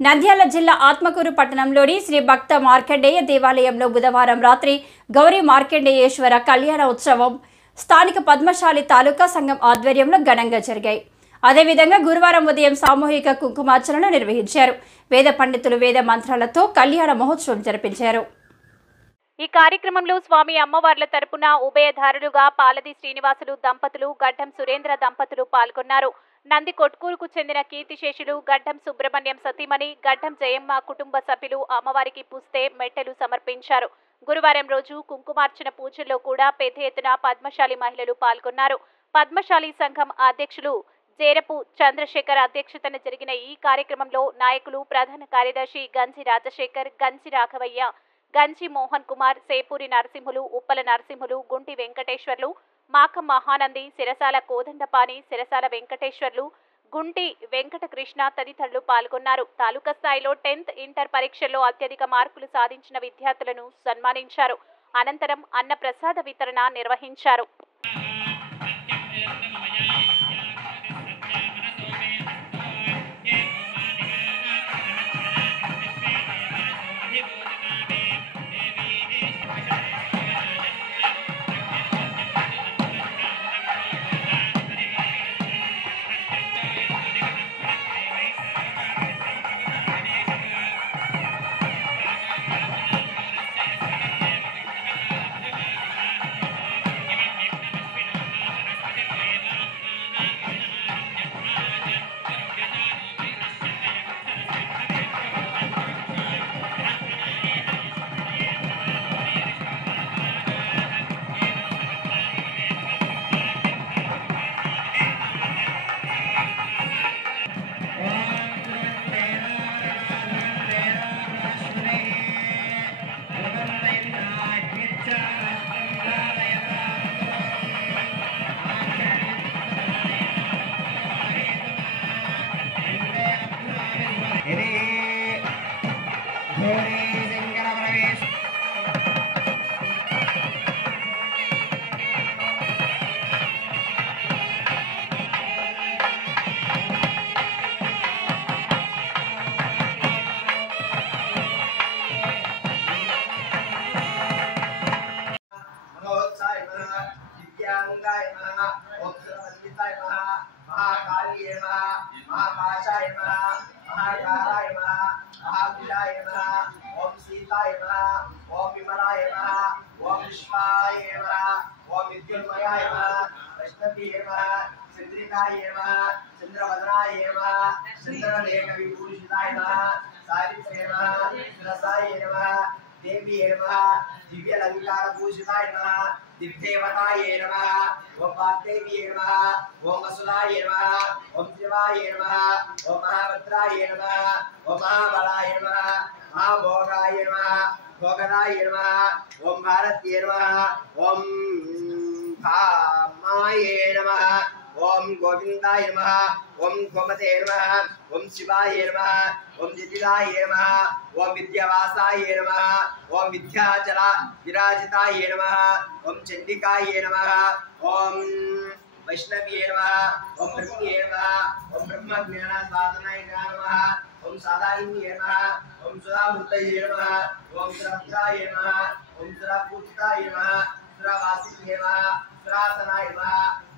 నంద్యాల జిల్లా ఆత్మకూరు పట్టణంలోని శ్రీ భక్త మార్కండేయ దేవాలయంలో బుధవారం రాత్రి గౌరీ మార్కండేయేశ్వర కళ్యాణ ఉత్సవం స్థానిక పద్మశాలి తాలూకా సంఘం ఆధ్వర్యంలో ఘనంగా జరిగాయి. అదేవిధంగా గురువారం ఉదయం సామూహిక కుంకుమార్చనను నిర్వహించారు. వేద పండితులు వేద మంత్రాలతో కళ్యాణ మహోత్సవం జరిపించారు. ఈ కార్యక్రమంలో స్వామి అమ్మవార్ల తరపున ఉభయధారులుగా పాలది శ్రీనివాసులు దంపతులు, గడ్డం సురేంద్ర దంపతులు పాల్గొన్నారు. నంది కొట్కూరుకు చెందిన కీర్తిశేషులు గడ్డం సుబ్రహ్మణ్యం సతీమణి, గడ్డం జయమ్మ కుటుంబ సభ్యులు అమ్మవారికి పుస్తే మెట్టెలు సమర్పించారు. గురువారం రోజు కుంకుమార్చన పూజల్లో కూడా పెద్ద ఎత్తున పద్మశాలి మహిళలు పాల్గొన్నారు. పద్మశాలి సంఘం అధ్యక్షులు జేరపు చంద్రశేఖర్ అధ్యక్షతన జరిగిన ఈ కార్యక్రమంలో నాయకులు ప్రధాన కార్యదర్శి గంజి రాజశేఖర్, గంజి రాఘవయ్య, గంజి మోహన్ కుమార్, సేపూరి నరసింహులు, ఉప్పల నరసింహులు, గుంటి వెంకటేశ్వర్లు, మాకం మహానంది, సిరసాల కోదండపాణి, సిరసాల వెంకటేశ్వర్లు, గుంటి వెంకటకృష్ణ తదితరులు పాల్గొన్నారు. తాలూకా స్థాయిలో 10th ఇంటర్ పరీక్షల్లో అత్యధిక మార్కులు సాధించిన విద్యార్థులను సన్మానించారు. అనంతరం అన్న ప్రసాద వితరణ నిర్వహించారు. दिव्यलंकार भूषिताय नमः, दिव्यदेवताय नमः, ओम वाग्देवी नमः, ओम वसुधाय नमः, ओम शिवाय नमः, ओम महाभद्राय नमः, ओम महाबलाय नमः, महाभोगाय नमः, भोगदाय नमः, ओम भारत्ये नमः, ओम भामाय नमः, ओम गोविंदाय नमः, ओम गोमते नमः, ओम शिवाय नमः, ओम जितिलाय नमः, ओम विद्यावासाय नमः, ओम विद्याचल विराजिताय नमः, ओम चंडिकाय नमः, ओम वैष्णव्ये नमः, ओम ब्रह्मणे नमः, ओम ब्रह्मज्ञान साधनाय नमः, ओम साधारिण्ये नमः, ओम सुधामूर्तये नमः, ओम सुरभद्राय नमः, ओम सुरपूजिताय नमः, सुरवासिन्ये नमः, सुरासनाय नमः,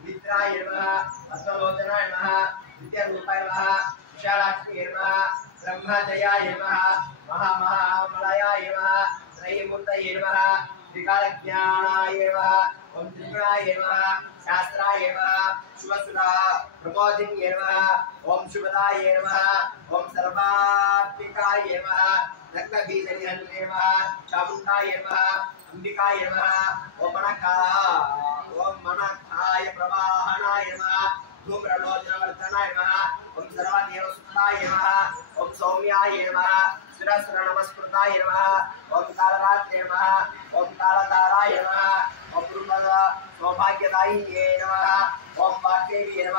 मित्राय नमः, पद्मलोचनाय नमः, विद्यारूपाय नमः, विशालाक्षी नमः, ब्रह्मजयाय नमः, महामहामलयाय नमः, त्रयीमूर्तये नमः, त्रिकालज्ञानाय नमः, ओम त्रिगुणाय नमः, शास्त्राय नमः, शुभसुधा प्रबोधिन्ये नमः, ओम शुभदाय नमः, ओम सर्वात्मिकाय नमः, नग्नबीजनिहन्ये नमः, चामुण्डाय नमः, अंबिकाय नमः, ओम मनखाय प्रवाहनाय नमः, धूम्रलोचनवर्धनाय नमः, ओम सर्वदेवसुताय नमः, ओम सौम्याय नमः, सुरसुर नमस्कृताय नमः, ओम कालरात्रे नमः, ओम कालधाराय नमः, ओम सौभाग्यदायिन्ये नमः, ओम वाग्देवी नमः।